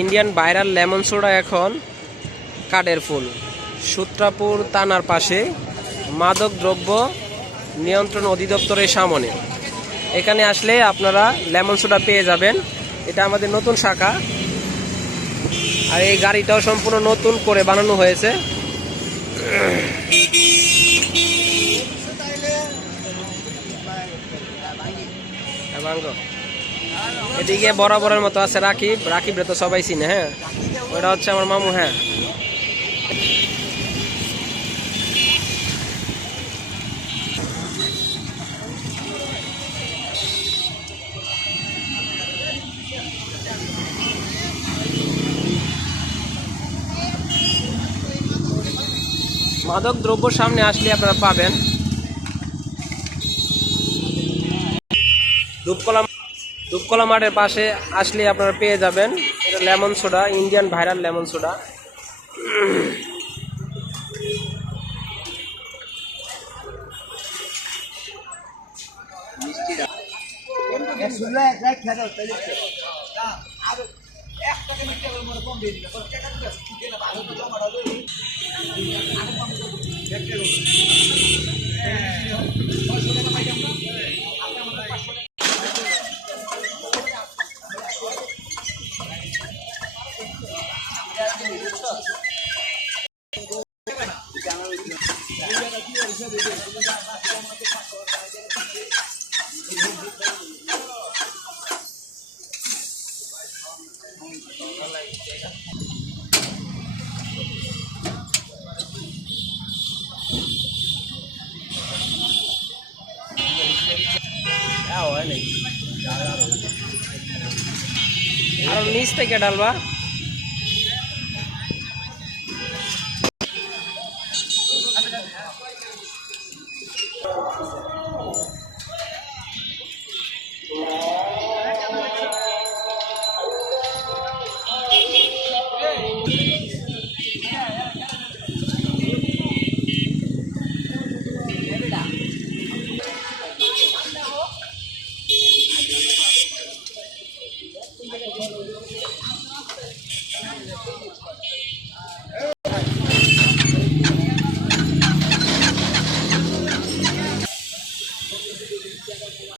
Indian viral lemon soda এখন কাঠের ফুল। সূত্রাপুর থানার পাশে মাদক দ্রব্য নিয়ন্ত্রণ অধিদপ্তরের সামনে। এখানে আসলে আপনারা লেমন সোডা পেয়ে যাবেন। এটা আমাদের নতুন শাখা, আর এই গাড়িটাও সম্পূর্ণ নতুন করে বানানো হয়েছে। এদিকে বরাবরের মতো আছে রাকিব। রাকিবরে তো সবাই চিনে। হ্যাঁ, ওটা হচ্ছে আমার মামু। হ্যাঁ, মাদক দ্রব্য সামনে আসলে আপনারা পাবেন। ধূপকলা মাঠের পাশে আসলে আপনারা পেয়ে যাবেন এটা lemon soda, Indian viral lemon soda. আর নিচ থেকে ডালবা।